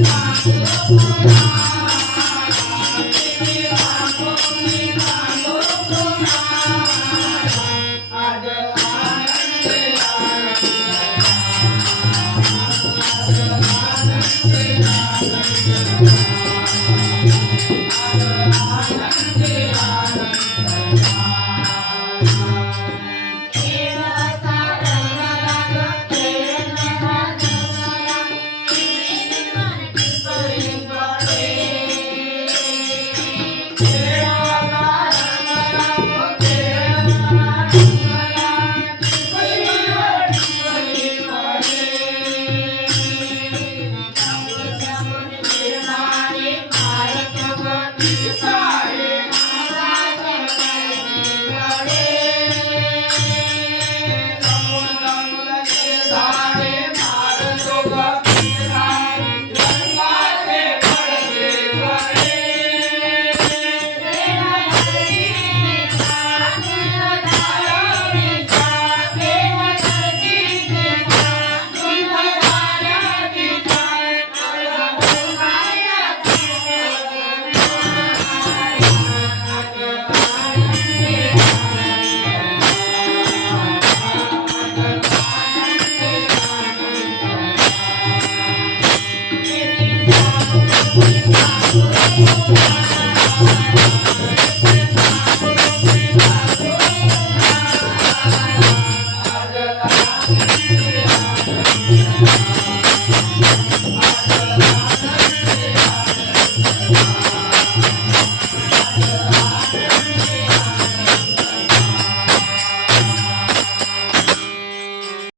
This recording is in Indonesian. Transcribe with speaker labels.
Speaker 1: Thank you. Música Thank you.